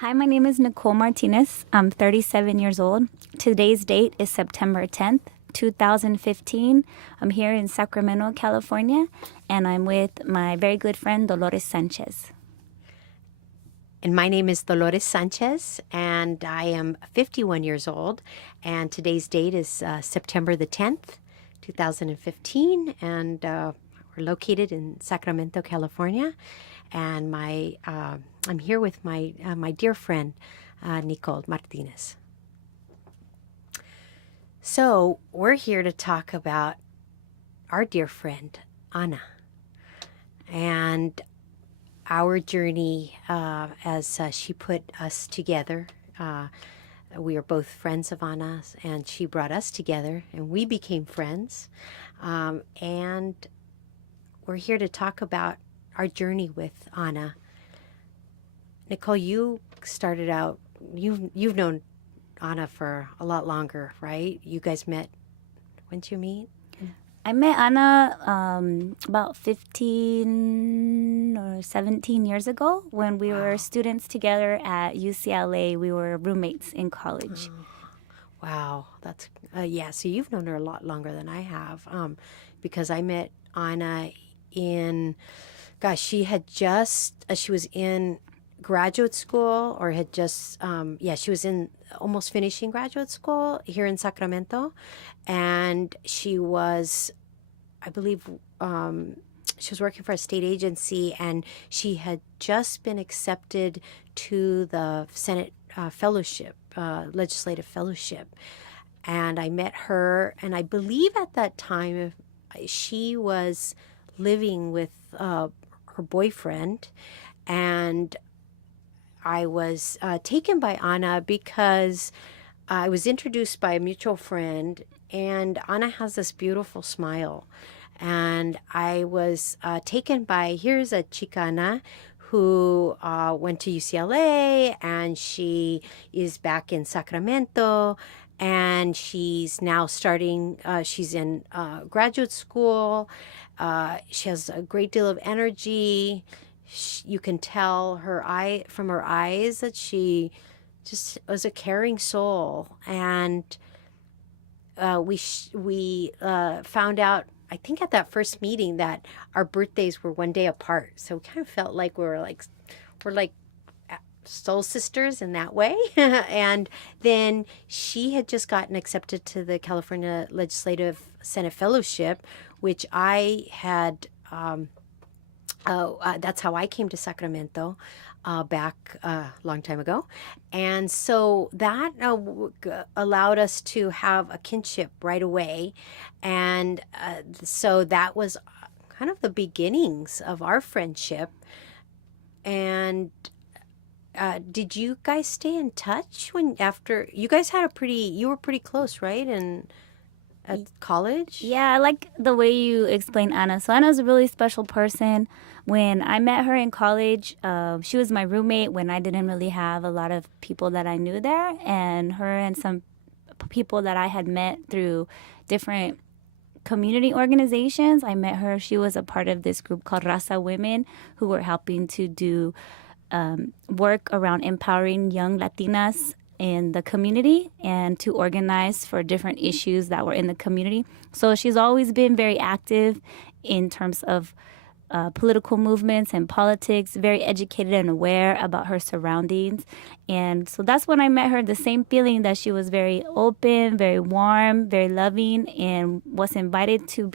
Hi, my name is Nicole Martinez. I'm 37 years old. Today's date is September 10th, 2015. I'm here in Sacramento, California, and I'm with my very good friend, Dolores Sanchez. And my name is Dolores Sanchez, and I am 51 years old. And today's date is September the 10th, 2015. And we're located in Sacramento, California. And I'm here with my dear friend, Nicole Martinez. So we're here to talk about our dear friend, Ana. And our journey as she put us together. We are both friends of Anna's, and she brought us together, and we became friends. And we're here to talk about our journey with Anna. Nicole, you started out, you've known Anna for a lot longer, right? You guys met, when did you meet? I met Anna about 15 or 17 years ago when we were students together at UCLA. We were roommates in college. Wow, that's yeah. So you've known her a lot longer than I have, because I met Anna in, gosh, she was in graduate school, or had just she was in almost finishing graduate school here in Sacramento, and she was, I believe, she was working for a state agency, and she had just been accepted to the Senate fellowship, legislative fellowship. And I met her, and I believe at that time she was living with her boyfriend, and I was taken by Anna because I was introduced by a mutual friend, and Anna has this beautiful smile. And I was taken by, here's a Chicana who went to UCLA, and she is back in Sacramento, and she's now starting, she's in graduate school. She has a great deal of energy. You can tell from her eyes that she just was a caring soul. And we found out, I think at that first meeting, that our birthdays were one day apart. So we kind of felt like we're like soul sisters in that way. And then she had just gotten accepted to the California Legislative Senate Fellowship, which I had. That's how I came to Sacramento back a long time ago. And so that allowed us to have a kinship right away. And so that was kind of the beginnings of our friendship. And did you guys stay in touch after you guys had you were pretty close, right? And at college? Yeah, I like the way you explain Anna. So Anna's a really special person. When I met her in college, she was my roommate when I didn't really have a lot of people that I knew there. And her and some people that I had met through different community organizations, I met her. She was a part of this group called Raza Women, who were helping to do work around empowering young Latinas in the community and to organize for different issues that were in the community. So she's always been very active in terms of political movements and politics, very educated and aware about her surroundings. And so that's when I met her, the same feeling that she was very open, very warm, very loving, and was invited me to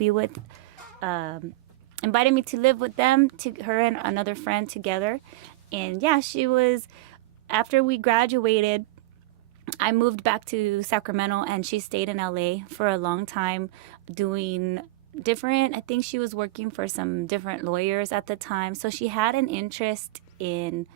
live with them, her and another friend together. And yeah, after we graduated, I moved back to Sacramento, and she stayed in LA for a long time doing I think she was working for some different lawyers at the time. So she had an interest in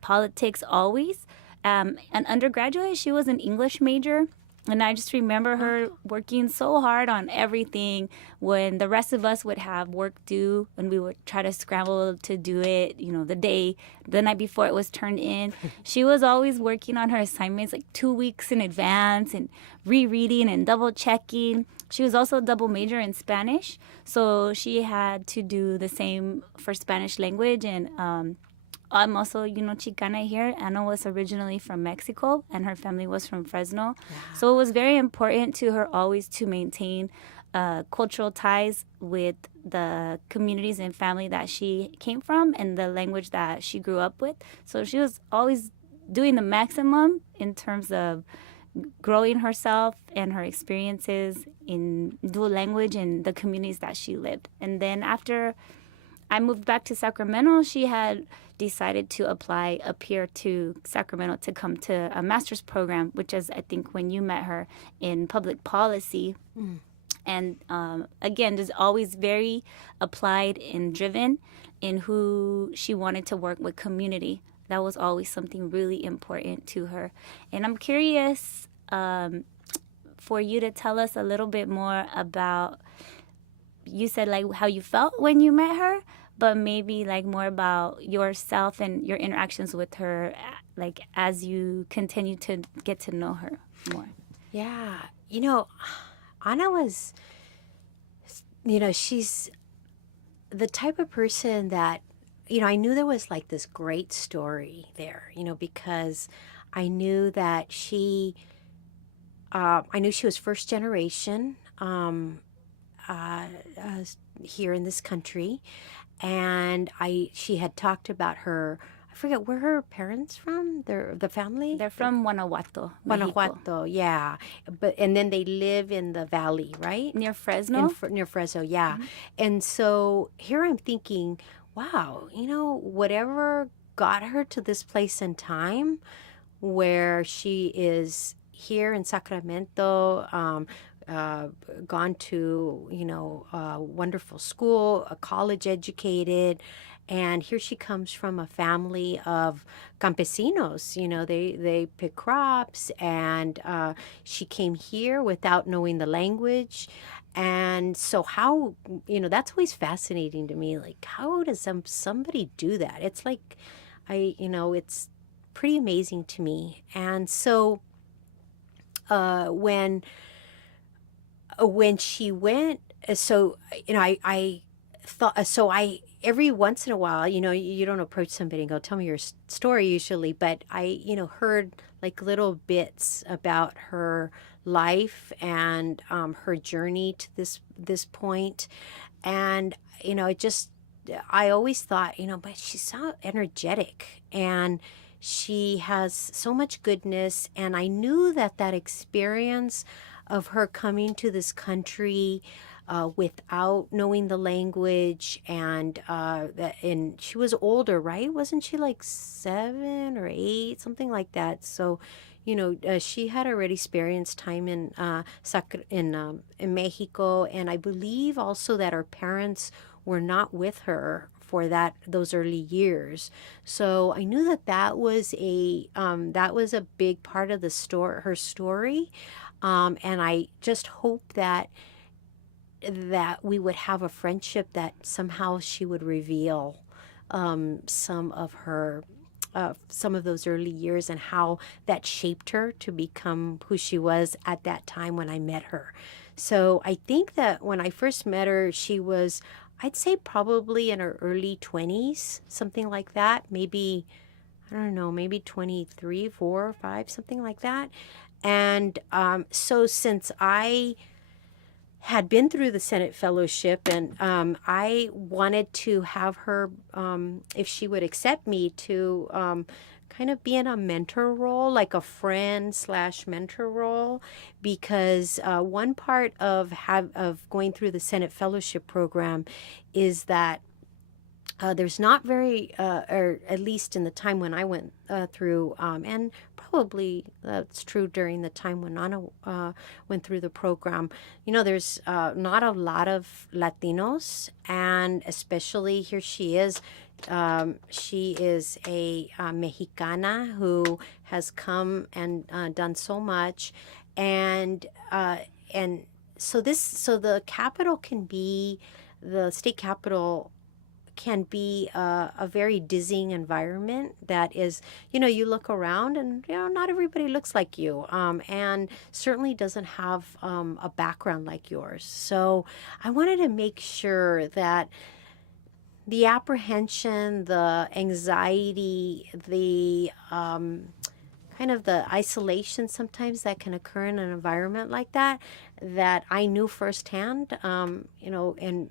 politics always. An undergraduate, she was an English major. And I just remember her working so hard on everything when the rest of us would have work due, and we would try to scramble to do it, the night before it was turned in. She was always working on her assignments like 2 weeks in advance and rereading and double checking. She was also a double major in Spanish, so she had to do the same for Spanish language and I'm also, Chicana here. Anna was originally from Mexico, and her family was from Fresno. So it was very important to her always to maintain cultural ties with the communities and family that she came from and the language that she grew up with. So she was always doing the maximum in terms of growing herself and her experiences in dual language in the communities that she lived. And then after I moved back to Sacramento, she had decided to apply up here to Sacramento to come to a master's program, which is, I think, when you met her, in public policy. And again, just always very applied and driven in who she wanted to work with community. That was always something really important to her. And I'm curious for you to tell us a little bit more about, you said like how you felt when you met her, but maybe like more about yourself and your interactions with her, like as you continue to get to know her more. Yeah. Anna was, she's the type of person that, I knew there was like this great story there, because I knew that I knew she was first generation here in this country. And she had talked about I forget where her parents from, the family? They're from Guanajuato, Mexico. Guanajuato, yeah. And then they live in the valley, right? Near Fresno? Near Fresno, yeah. And so here I'm thinking, wow, whatever got her to this place and time where she is here in Sacramento, gone to, wonderful school, a college educated, and here she comes from a family of campesinos. They pick crops, and she came here without knowing the language. And so how, that's always fascinating to me. Like, how does somebody do that? It's like, it's pretty amazing to me. And so when she went, so, I thought, so every once in a while, you don't approach somebody and go, tell me your story usually, but I, heard like little bits about her life and her journey to this point. And, I always thought, but she's so energetic and she has so much goodness. And I knew that experience of her coming to this country without knowing the language, and she was older, right? Wasn't she like 7 or 8, something like that? So, she had already experienced time in Mexico, and I believe also that her parents were not with her for those early years. So I knew that was a big part of her story. And I just hope that we would have a friendship that somehow she would reveal some of those early years and how that shaped her to become who she was at that time when I met her. So I think that when I first met her, she was, I'd say, probably in her early 20s, something like that. Maybe, I don't know, maybe 23, 4, 5, something like that. And so since I had been through the Senate Fellowship, and I wanted to have her, if she would accept me, to kind of be in a mentor role, like a friend/mentor role, because one part of going through the Senate Fellowship program is that there's not very, or at least in the time when I went through, and probably that's true during the time when Anna went through the program, there's not a lot of Latinos, and especially here she is a Mexicana who has come and done so much, and so the state capitol can be a very dizzying environment that is, you look around and, not everybody looks like you, and certainly doesn't have a background like yours. So I wanted to make sure that the apprehension, the anxiety, the kind of the isolation sometimes that can occur in an environment like that, that I knew firsthand, and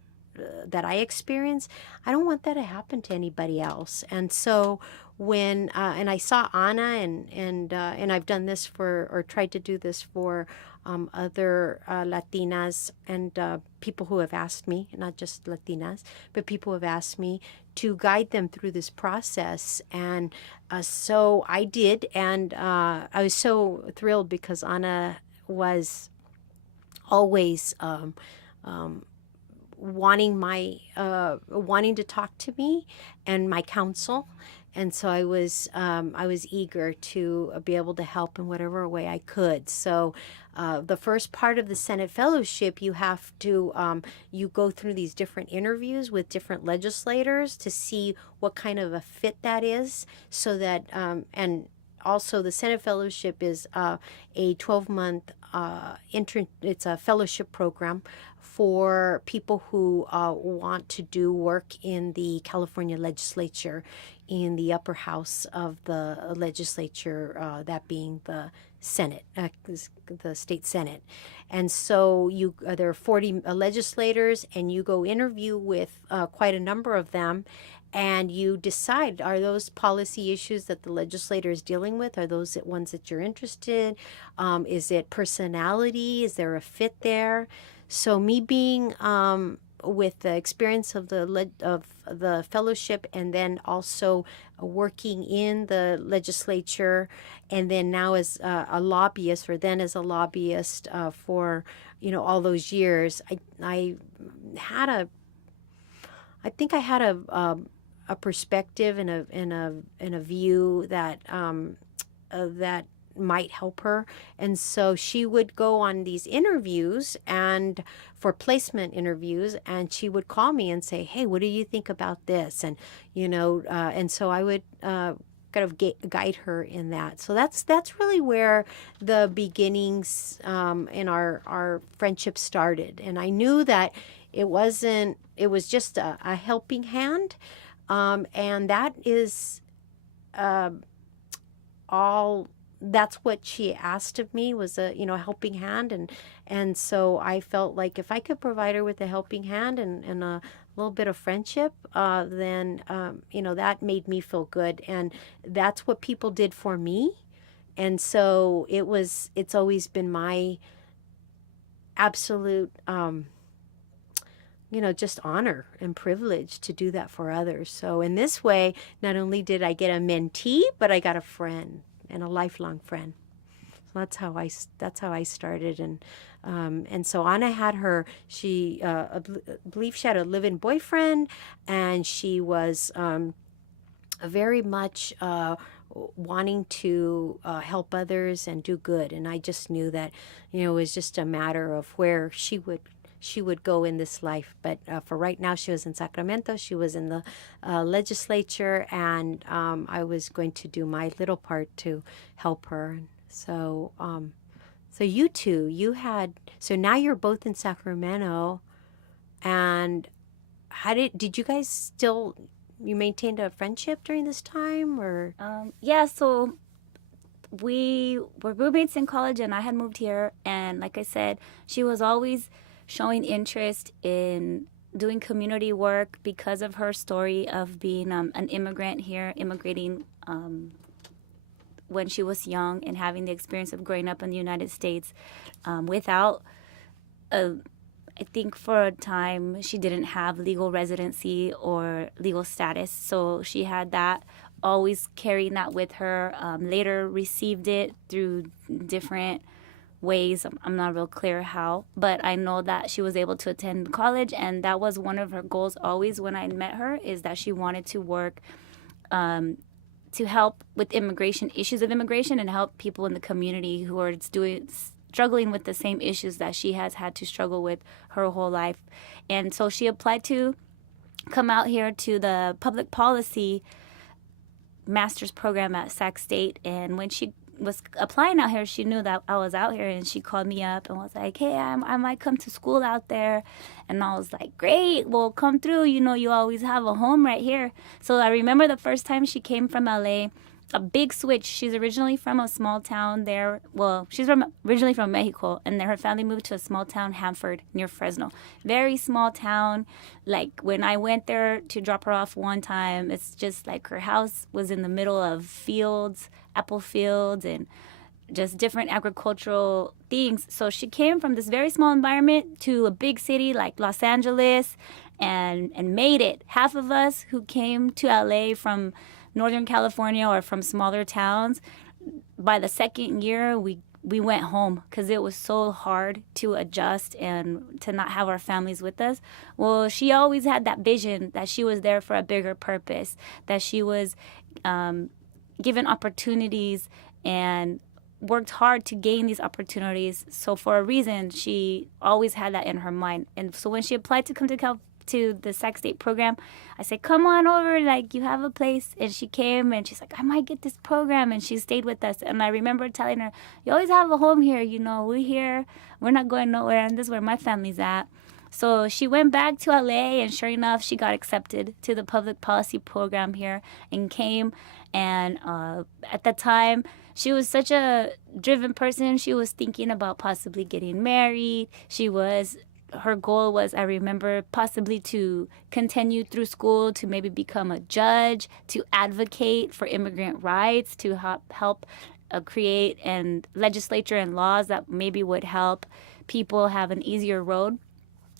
that I experienced. I don't want that to happen to anybody else. And so when and I saw Anna, and I've done this for, or tried to do this for, other Latinas, and people who have asked me, not just Latinas, but people who have asked me to guide them through this process. And so I did, and I was so thrilled because Anna was always wanting to talk to me and my counsel. And so I was eager to be able to help in whatever way I could. So the first part of the Senate fellowship, you have to you go through these different interviews with different legislators to see what kind of a fit that is, so that and also the Senate fellowship is a 12-month it's a fellowship program for people who want to do work in the California legislature, in the upper house of the legislature, that being the Senate, the state Senate. And so there are 40 legislators, and you go interview with quite a number of them, and you decide, are those policy issues that the legislator is dealing with, are those the ones that you're interested in? Is it personality? Is there a fit there? So me being with the experience of the fellowship, and then also working in the legislature, and then now as a lobbyist, or then as a lobbyist for all those years, I think I had a perspective and a view that that might help her. And so she would go on these interviews, and for placement interviews, and she would call me and say, hey, what do you think about this? And and so I would kind of guide her in that. So that's really where the beginnings in our friendship started. And I knew that it was just a helping hand, and that is all. That's what she asked of me, was a helping hand. And so I felt like if I could provide her with a helping hand and a little bit of friendship, then that made me feel good. And that's what people did for me. And so it's always been my absolute just honor and privilege to do that for others. So in this way, not only did I get a mentee, but I got a friend, and a lifelong friend. So that's how I started. And so Anna had I believe she had a live-in boyfriend, and she was very much wanting to help others and do good. And I just knew that it was just a matter of where she would go in this life. But for right now, she was in Sacramento. She was in the legislature, and I was going to do my little part to help her. So, so you two, so now you're both in Sacramento, and did you guys still, you maintained a friendship during this time, or? Yeah, so we were roommates in college, and I had moved here, and like I said, she was always showing interest in doing community work because of her story of being an immigrant here, immigrating when she was young, and having the experience of growing up in the United States without, I think for a time she didn't have legal residency or legal status. So she had that, always carrying that with her. Later received it through different ways. I'm not real clear how, but I know that she was able to attend college, and that was one of her goals always when I met her, is that she wanted to work to help with issues of immigration, and help people in the community who are struggling with the same issues that she has had to struggle with her whole life. And so she applied to come out here to the public policy master's program at Sac State, and when she was applying out here, she knew that I was out here, and she called me up and was like, hey, I might come to school out there. And I was like, great, well, come through. You know, you always have a home right here. So I remember the first time she came from LA, a big switch. She's originally from a small town there. Well, she's originally from Mexico, and then her family moved to a small town, Hanford, near Fresno. Very small town. Like, when I went there to drop her off one time, it's just like her house was in the middle of fields, apple fields, and just different agricultural things. So she came from this very small environment to a big city like Los Angeles, and made it. Half of us who came to LA from Northern California or from smaller towns, by the second year, we went home because it was so hard to adjust and to not have our families with us. Well, she always had that vision that she was there for a bigger purpose, that she was given opportunities and worked hard to gain these opportunities. So for a reason, she always had that in her mind. And so when she applied to come to the Sac State program, I said, come on over, like, you have a place. And she came, and she's like, I might get this program. And she stayed with us. And I remember telling her, you always have a home here, you know, we're here, we're not going nowhere, and this is where my family's at. So she went back to LA, and sure enough, she got accepted to the public policy program here and came. And at the time, she was such a driven person. She was thinking about possibly getting married. Her goal was, I remember, possibly to continue through school, to maybe become a judge, to advocate for immigrant rights, to help create and legislature and laws that maybe would help people have an easier road,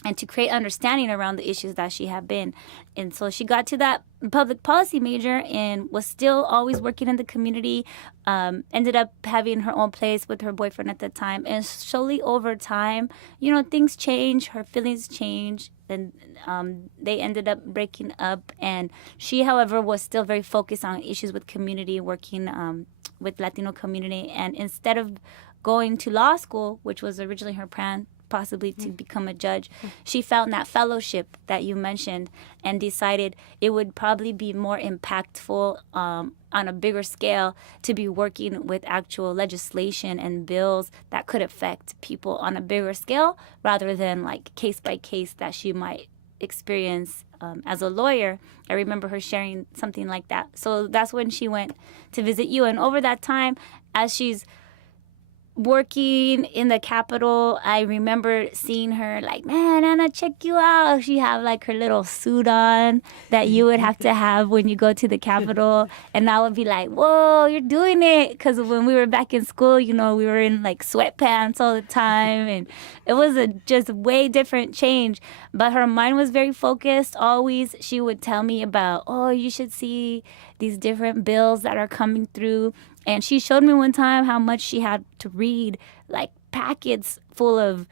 and to create understanding around the issues that she had been. And so she got to that public policy major and was still always working in the community, ended up having her own place with her boyfriend at the time. And slowly over time, you know, things change, her feelings change, and they ended up breaking up. And she, however, was still very focused on issues with community, working with Latino community. And instead of going to law school, which was originally her plan, possibly to become a judge, she found that fellowship that you mentioned and decided it would probably be more impactful on a bigger scale to be working with actual legislation and bills that could affect people on a bigger scale rather than like case by case that she might experience as a lawyer. I remember her sharing something like that. So that's when she went to visit you. And over that time, as she's working in the Capitol, I remember seeing her like, man, Anna, check you out. She have like her little suit on that you would have to have when you go to the Capitol. And I would be like, whoa, you're doing it. Because when we were back in school, you know, we were in like sweatpants all the time. And it was a just way different change. But her mind was very focused. Always she would tell me about, oh, you should see these different bills that are coming through. And she showed me one time how much she had to read, like packets full of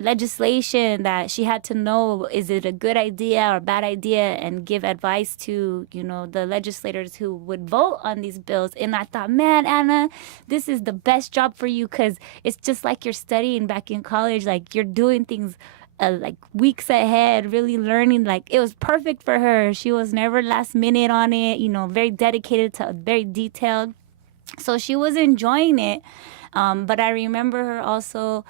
legislation that she had to know, is it a good idea or bad idea, and give advice to, you know, the legislators who would vote on these bills. And I thought, man, Anna, this is the best job for you, because it's just like you're studying back in college, like you're doing things like weeks ahead, really learning. Like it was perfect for her. She was never last minute on it, you know, very dedicated to very detailed. So she was enjoying it. But I remember her also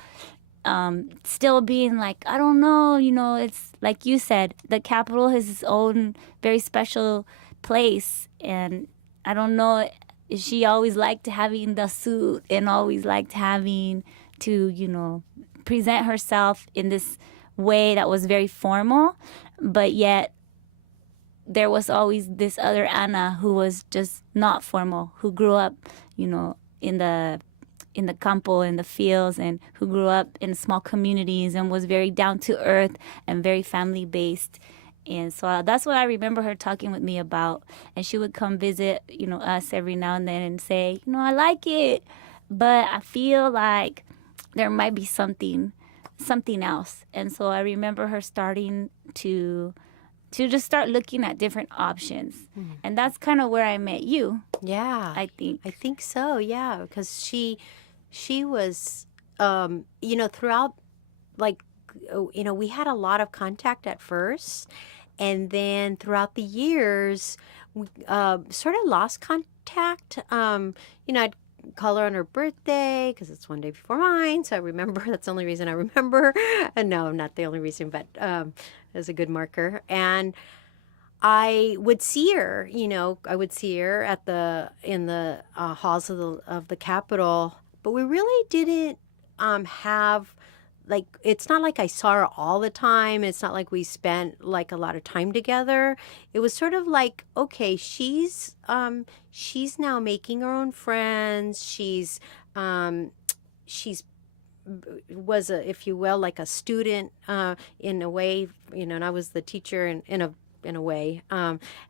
still being like, I don't know, you know, it's like you said, the Capitol has its own very special place. And I don't know, she always liked having the suit and always liked having to, you know, present herself in this way that was very formal, but yet there was always this other Anna who was just not formal, who grew up, you know, in the campo, in the fields, and who grew up in small communities and was very down to earth and very family based. And so that's what I remember her talking with me about. And she would come visit, you know, us every now and then and say, you know, I like it, but I feel like there might be something else. And so I remember her starting to just start looking at different options. And that's kind of where I met you. Yeah. I think so, yeah, because she was, you know, throughout, like, you know, we had a lot of contact at first, and then throughout the years, we sort of lost contact. You know, I'd call her on her birthday because it's one day before mine. So I remember. That's the only reason I remember. And no, not the only reason, but it was a good marker. And I would see her. I would see her in the halls of the Capitol. But we really didn't have, like, it's not like I saw her all the time. It's not like we spent like a lot of time together. It was sort of like, okay, she's now making her own friends. She's was a, if you will, like a student in a way, and I was the teacher in a way.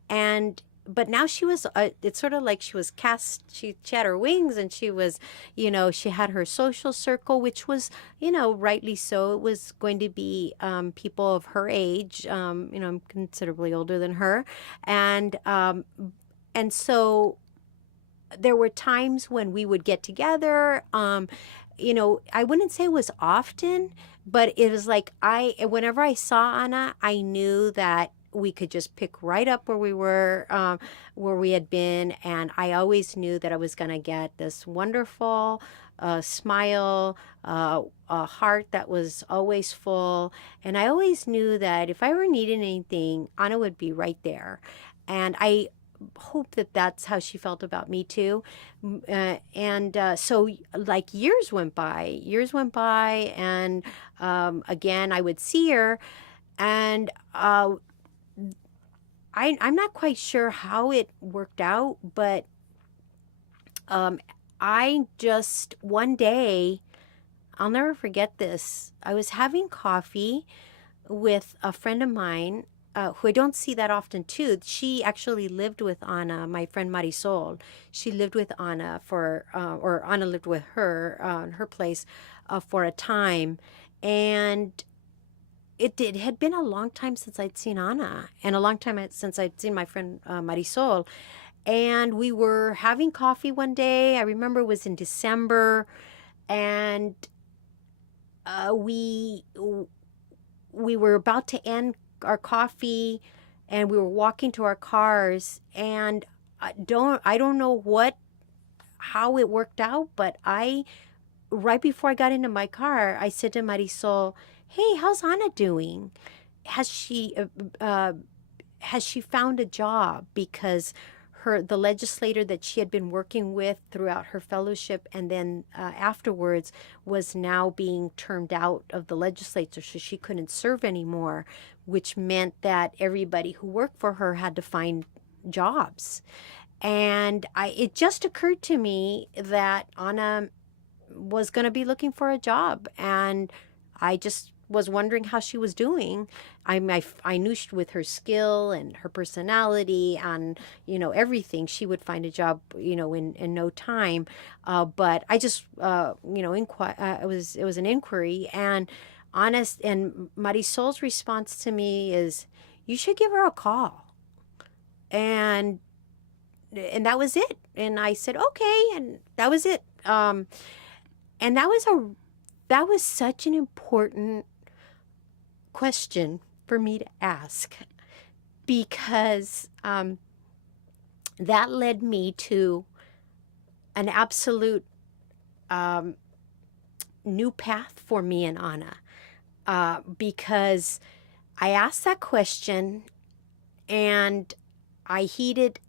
And but now she was, it's sort of like she was cast, she had her wings, and she was, she had her social circle, which was, rightly so. It was going to be people of her age. I'm considerably older than her. And so there were times when we would get together. I wouldn't say it was often, but it was like whenever I saw Anna, I knew that we could just pick right up where we were, where we had been. And I always knew that I was going to get this wonderful smile, a heart that was always full. And I always knew that if I were needing anything, Anna would be right there. And I hope that that's how she felt about me too. So like years went by, and again, I would see her, and I'm not quite sure how it worked out, but I just, one day, I'll never forget this. I was having coffee with a friend of mine who I don't see that often too. She actually lived with Anna, my friend Marisol. She lived with Anna or Anna lived with her in her place for a time. And it had been a long time since I'd seen Anna, and a long time since I'd seen my friend Marisol. And we were having coffee one day. I remember it was in December, and we were about to end our coffee, and we were walking to our cars. And I don't know how it worked out, but right before I got into my car, I said to Marisol, "Hey, how's Anna doing? Has she found a job?" Because the legislator that she had been working with throughout her fellowship and then afterwards was now being turned out of the legislature, so she couldn't serve anymore, which meant that everybody who worked for her had to find jobs. And it just occurred to me that Anna was going to be looking for a job, and I just was wondering how she was doing. I knew with her skill and her personality and everything, she would find a job in no time. But I just it was an inquiry, and honest, and Marisol's response to me is, "You should give her a call." And that was it. And I said, "Okay," and that was it. And that was such an important question for me to ask, because that led me to an absolute new path for me and Anna, because I asked that question, and I heeded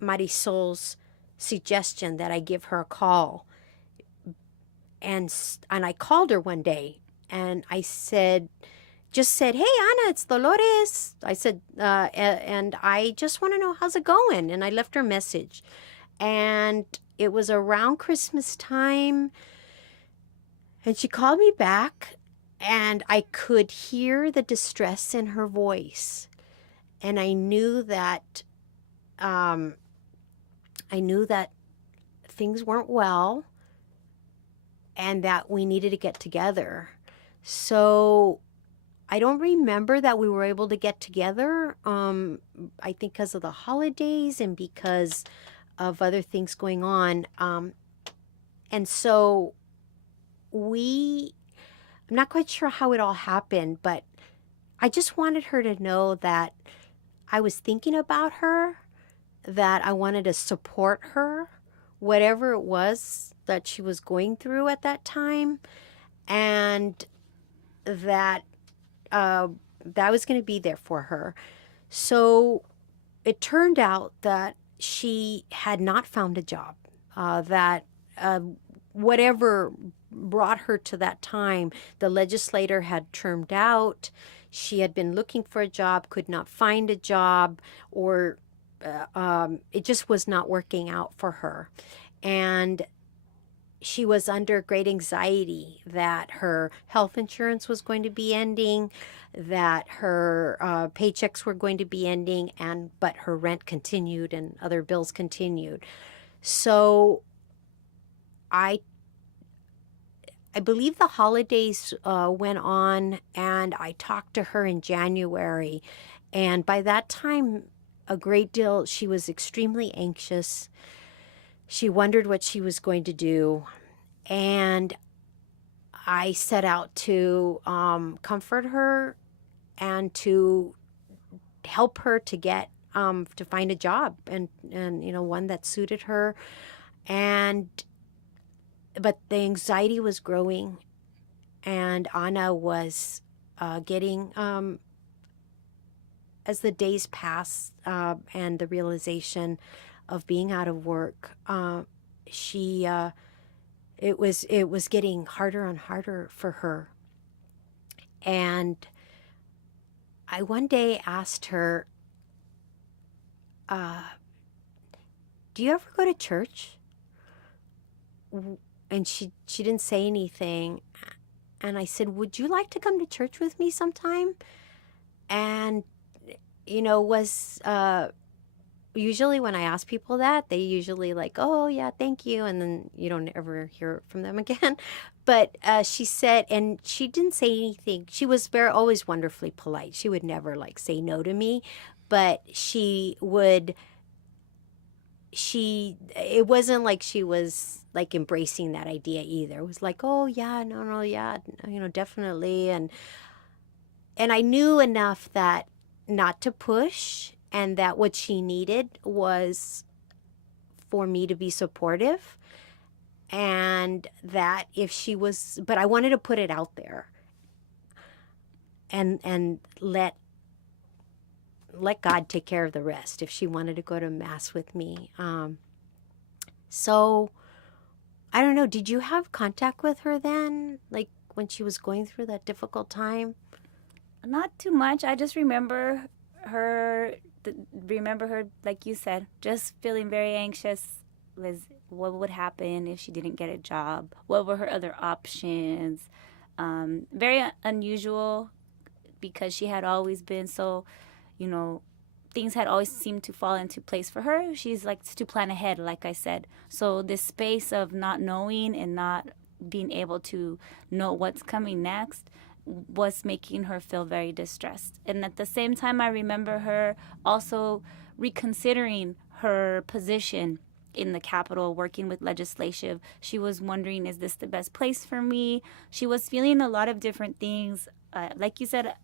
Marisol's suggestion that I give her a call. And I called her one day, and I just said, "Hey, Anna, it's Dolores." I said, and I just want to know how's it going. And I left her a message. And it was around Christmas time, and she called me back, and I could hear the distress in her voice. And I knew that things weren't well, and that we needed to get together. So I don't remember that we were able to get together. I think because of the holidays and because of other things going on. And so I'm not quite sure how it all happened, but I just wanted her to know that I was thinking about her, that I wanted to support her whatever it was that she was going through at that time, and that that was going to be there for her. So it turned out that she had not found a job, that whatever brought her to that time, the legislator had termed out. She had been looking for a job, could not find a job, or it just was not working out for her. And she was under great anxiety that her health insurance was going to be ending, that her paychecks were going to be ending, but her rent continued and other bills continued. So I believe the holidays went on, and I talked to her in January. And by that time, a great deal, she was extremely anxious. She wondered what she was going to do. And I set out to comfort her and to help her to get to find a job, and one that suited her. But the anxiety was growing, and Anna was getting, as the days passed, and the realization of being out of work, it was getting harder and harder for her. And I one day asked her, do you ever go to church? And she didn't say anything. And I said, would you like to come to church with me sometime? And, was usually when I ask people that, they usually like, oh, yeah, thank you. And then you don't ever hear from them again. But she said, and she didn't say anything. She was always wonderfully polite. She would never say no to me. But it wasn't like she was embracing that idea either. It was like, oh, yeah, no, yeah, definitely. And I knew enough that not to push, and that what she needed was for me to be supportive, and that but I wanted to put it out there and let God take care of the rest if she wanted to go to Mass with me. So I don't know, did you have contact with her then, when she was going through that difficult time? Not too much. I just remember her, like you said, just feeling very anxious. What would happen if she didn't get a job? What were her other options? Very unusual, because she had always been so, things had always seemed to fall into place for her. She's likes to plan ahead, like I said. So this space of not knowing and not being able to know what's coming next was making her feel very distressed. And at the same time, I remember her also reconsidering her position in the Capitol, working with legislative. She was wondering, is this the best place for me? She was feeling a lot of different things. Like you said,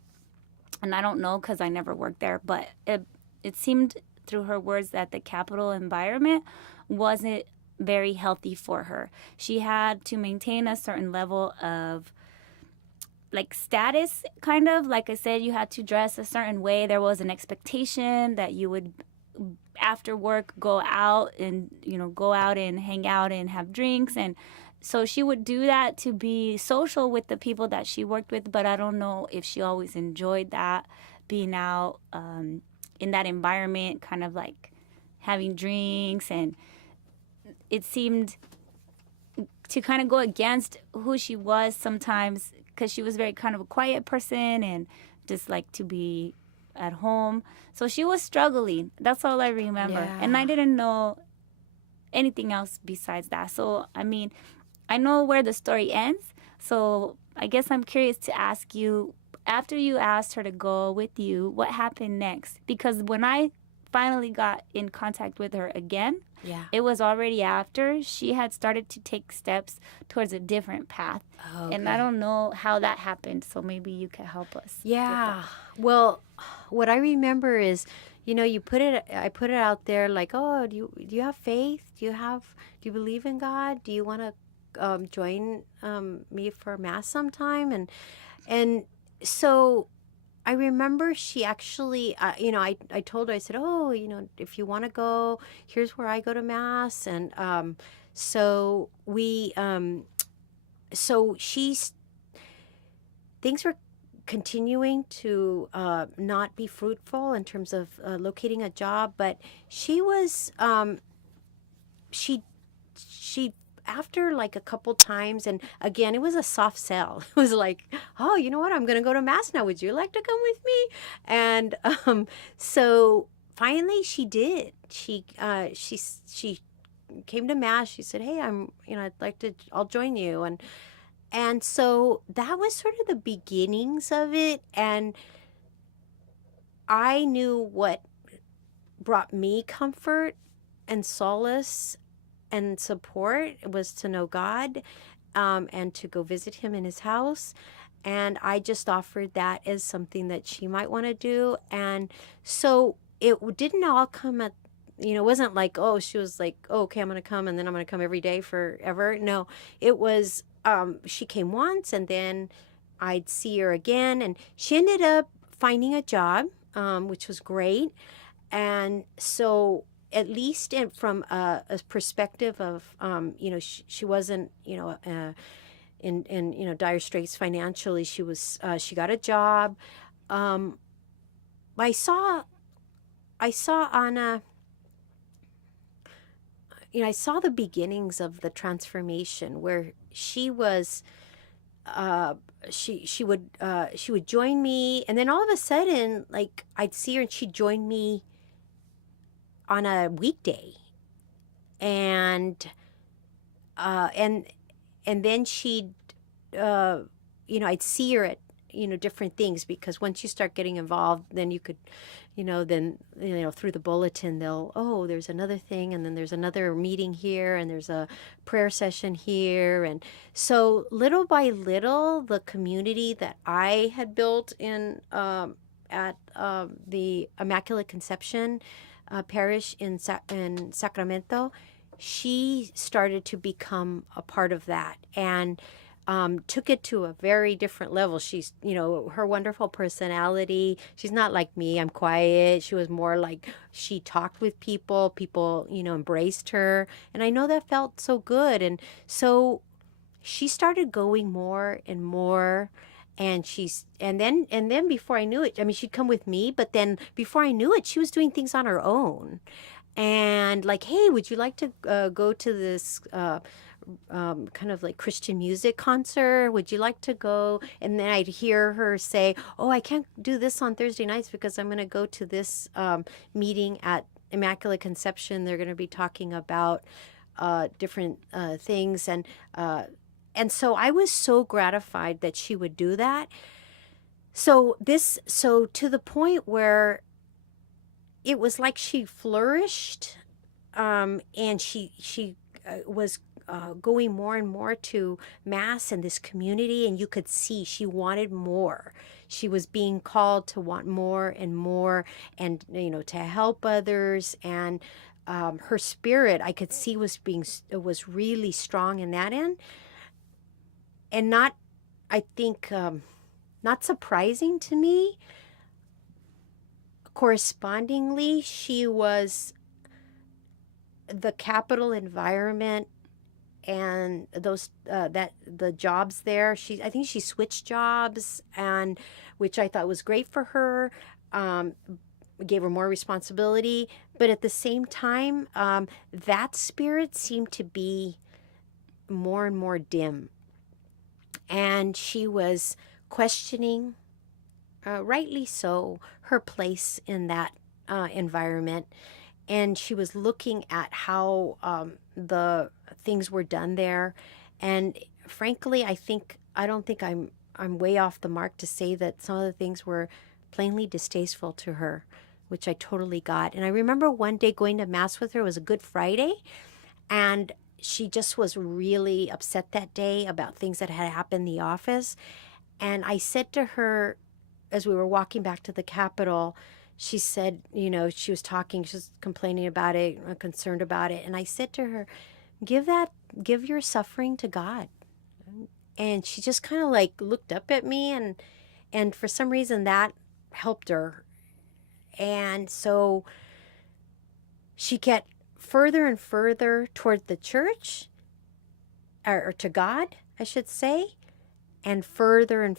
and I don't know because I never worked there, but it seemed through her words that the Capitol environment wasn't very healthy for her. She had to maintain a certain level of status, kind of. Like I said, you had to dress a certain way. There was an expectation that you would, after work, go out and hang out and have drinks. And so she would do that to be social with the people that she worked with. But I don't know if she always enjoyed that, being out in that environment, kind of having drinks. And it seemed to kind of go against who she was sometimes, because she was very kind of a quiet person and just to be at home. So she was struggling. That's all I remember. Yeah. And I didn't know anything else besides that. So, I mean, I know where the story ends. So I guess I'm curious to ask you, after you asked her to go with you, what happened next? Because when I finally got in contact with her again, it was already after she had started to take steps towards a different path. Okay. And I don't know how that happened, so maybe you could help us. Yeah. Well, what I remember is, I put it out there like, oh, do you have faith? Do you believe in God? Do you want to join me for mass sometime? And so I remember she actually, I told her, I said, oh, if you want to go, here's where I go to mass. And so we, so she's, things were continuing to not be fruitful in terms of locating a job, but she was, she after like a couple times, and again it was a soft sell. It was like, oh, you know what, I'm gonna go to mass now, would you like to come with me? And so finally she did. She came to mass. She said, hey, I'll join you. And so that was sort of the beginnings of it. And I knew what brought me comfort and solace and support was to know God, and to go visit him in his house. And I just offered that as something that she might want to do. And so it didn't all come at, it wasn't like, oh, she was like, oh, okay, I'm going to come and then I'm going to come every day forever. No, it was, she came once and then I'd see her again. And she ended up finding a job, which was great. And so at least from a perspective of, she wasn't, in dire straits financially. She got a job. I saw Anna, I saw the beginnings of the transformation where she was, she would join me, and then all of a sudden, like, I'd see her and she'd join me on a weekday, and then she'd, I'd see her at, different things, because once you start getting involved, then you could, through the bulletin, there's another thing, and then there's another meeting here, and there's a prayer session here. And so little by little, the community that I had built in, at the Immaculate Conception parish in Sacramento, she started to become a part of that, and took it to a very different level. She's, her wonderful personality. She's not like me. I'm quiet. She was more like, she talked with people. People, embraced her. And I know that felt so good. And so she started going more and more. And then before I knew it, I mean, she'd come with me, but then before I knew it, she was doing things on her own. And like, hey, would you like to go to this kind of like Christian music concert? Would you like to go? And then I'd hear her say, oh, I can't do this on Thursday nights because I'm going to go to this meeting at Immaculate Conception. They're going to be talking about different things. And so I was so gratified that she would do that. So to the point where it was like she flourished, and she was going more and more to mass and this community, and you could see she wanted more. She was being called to want more and more, and to help others. And her spirit, I could see, was really strong in that end. And not, I think, not surprising to me, correspondingly, she was the capital environment and those that the jobs there. I think she switched jobs, and which I thought was great for her. Gave her more responsibility, but at the same time, that spirit seemed to be more and more dim, and she was questioning, rightly so, her place in that environment. And she was looking at how the things were done there. And frankly, I don't think I'm way off the mark to say that some of the things were plainly distasteful to her, which I totally got. And I remember one day going to mass with her. It was a Good Friday, and she just was really upset that day about things that had happened in the office. And I said to her, as we were walking back to the Capitol, she said, she was talking, she was complaining about it, concerned about it. And I said to her, give your suffering to God. And she just kind of like looked up at me, and for some reason that helped her. And so she get further and further toward the church, or to God, I should say, and further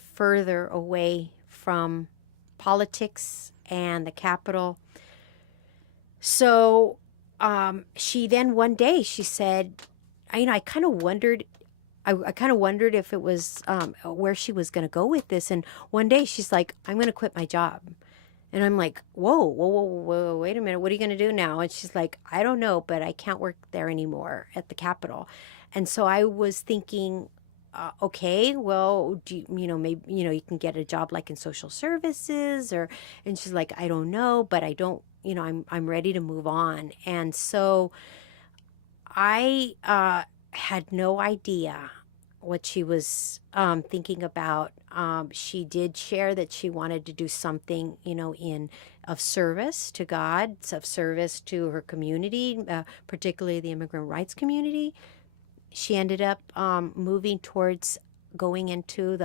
away from politics and the capital. So she then one day she said, I kind of wondered. I kind of wondered if it was where she was going to go with this. And one day she's like, I'm going to quit my job. And I'm like, whoa, wait a minute. What are you going to do now? And she's like, I don't know, but I can't work there anymore at the Capitol. And so I was thinking, okay, well, maybe, you can get a job like in social services and she's like, I don't know, but I don't, I'm ready to move on. And so I had no idea what she was thinking about. She did share that she wanted to do something, of service to God, of service to her community, particularly the immigrant rights community. She ended up moving towards going into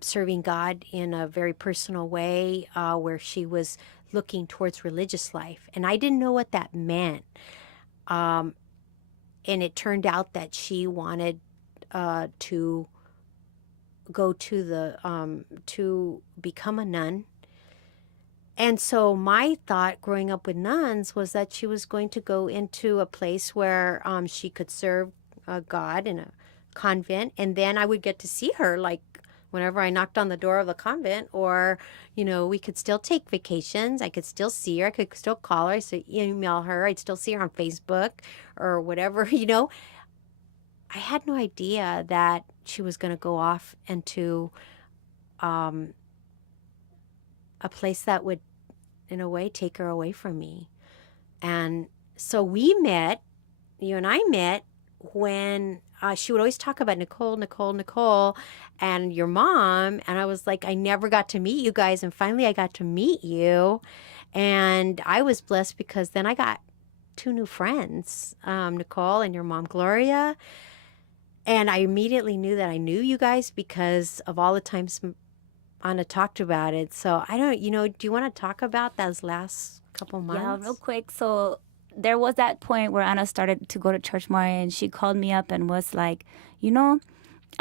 serving God in a very personal way, where she was looking towards religious life. And I didn't know what that meant. And it turned out that she wanted to go to become a nun. And so my thought growing up with nuns was that she was going to go into a place where she could serve God in a convent, and then I would get to see her like whenever I knocked on the door of the convent, or we could still take vacations. I could still see her. I could still call her. I could email her. I'd still see her on Facebook or whatever. I had no idea that she was going to go off into a place that would, in a way, take her away from me. And so we met, you and I met, when she would always talk about Nicole, and your mom. And I was like, I never got to meet you guys. And finally I got to meet you. And I was blessed because then I got two new friends, Nicole and your mom, Gloria. And I immediately knew that I knew you guys because of all the times Anna talked about it. So I don't, do you want to talk about those last couple months? Yeah, real quick. So there was that point where Anna started to go to church more, and she called me up and was like, I'm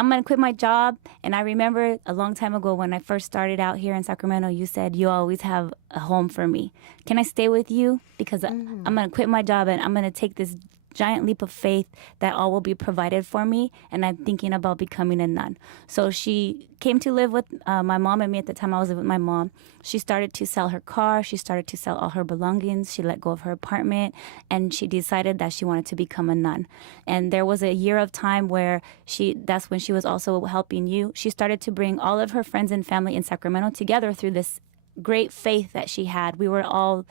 going to quit my job. And I remember a long time ago when I first started out here in Sacramento, you said, you always have a home for me. Can I stay with you? Because I'm going to quit my job and I'm going to take this giant leap of faith that all will be provided for me, and I'm thinking about becoming a nun. So she came to live with my mom and me. At the time I was with my mom. She started to sell her car. She started to sell all her belongings. She let go of her apartment, and she decided that she wanted to become a nun. And there was a year of time where that's when she was also helping you. She started to bring all of her friends and family in Sacramento together through this great faith that she had. We were all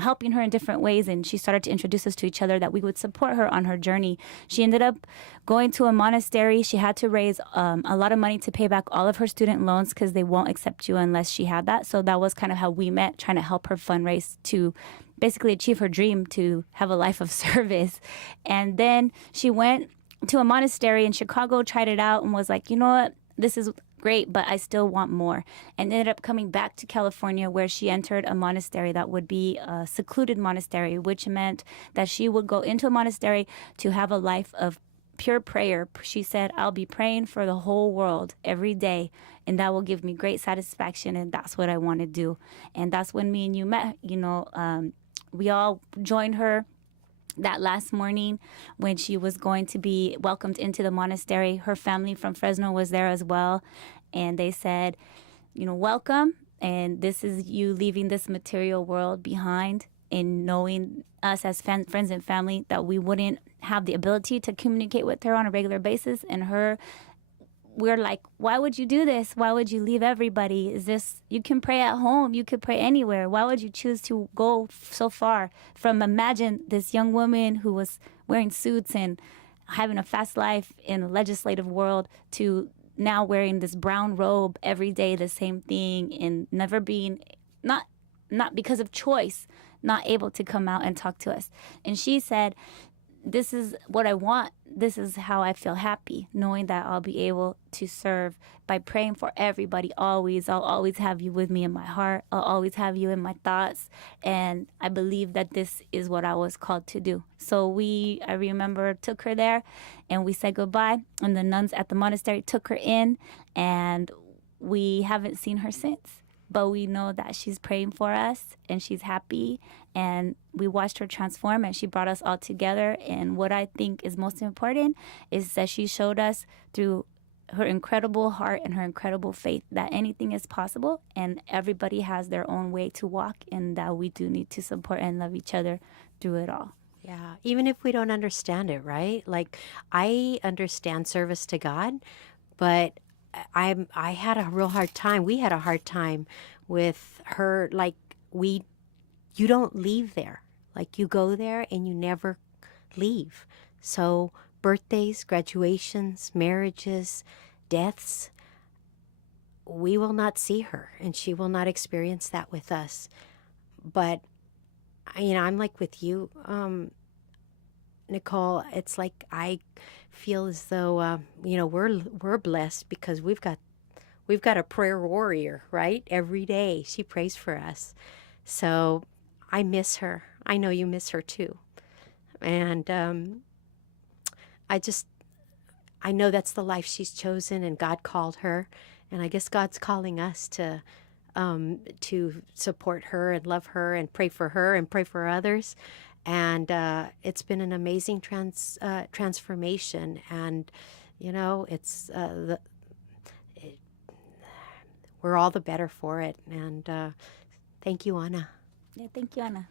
helping her in different ways, and she started to introduce us to each other, that we would support her on her journey. She ended up going to a monastery. She had to raise a lot of money to pay back all of her student loans because they won't accept you unless she had that. So that was kind of how we met, trying to help her fundraise to basically achieve her dream to have a life of service. And then she went to a monastery in Chicago, tried it out, and was like, you know what, this is great, but I still want more. And ended up coming back to California, where she entered a monastery that would be a secluded monastery, which meant that she would go into a monastery to have a life of pure prayer. She said, I'll be praying for the whole world every day, and that will give me great satisfaction, and that's what I want to do. And that's when me and you met. We all joined her that last morning when she was going to be welcomed into the monastery. Her family from Fresno was there as well. And they said, welcome. And this is you leaving this material world behind, and knowing us as friends and family, that we wouldn't have the ability to communicate with her on a regular basis. And we're like, why would you do this? Why would you leave everybody? You can pray at home. You could pray anywhere. Why would you choose to go so far from, imagine this young woman who was wearing suits and having a fast life in a legislative world, to now wearing this brown robe every day, the same thing, and never being, not because of choice, not able to come out and talk to us. And she said, this is what I want. This is how I feel happy, knowing that I'll be able to serve by praying for everybody always. I'll always have you with me in my heart. I'll always have you in my thoughts. And I believe that this is what I was called to do. So I remember, took her there and we said goodbye. And the nuns at the monastery took her in, and we haven't seen her since. But we know that she's praying for us and she's happy, and we watched her transform, and she brought us all together. And what I think is most important is that she showed us through her incredible heart and her incredible faith that anything is possible, and everybody has their own way to walk, and that we do need to support and love each other through it all. Yeah, even if we don't understand it, right? Like, I understand service to God, but I had a real hard time. We had a hard time with her. Like, you don't leave there. Like, you go there and you never leave. So birthdays, graduations, marriages, deaths, we will not see her, and she will not experience that with us. But I'm like with you, Nicole. It's like I feel as though we're blessed because we've got a prayer warrior, right? Every day she prays for us. So I miss her. I know you miss her too. And I know that's the life she's chosen, and God called her, and I guess God's calling us to support her and love her and pray for her and pray for others. And it's been an amazing transformation, and it's we're all the better for it. And thank you, Anna. Yeah, thank you, Anna.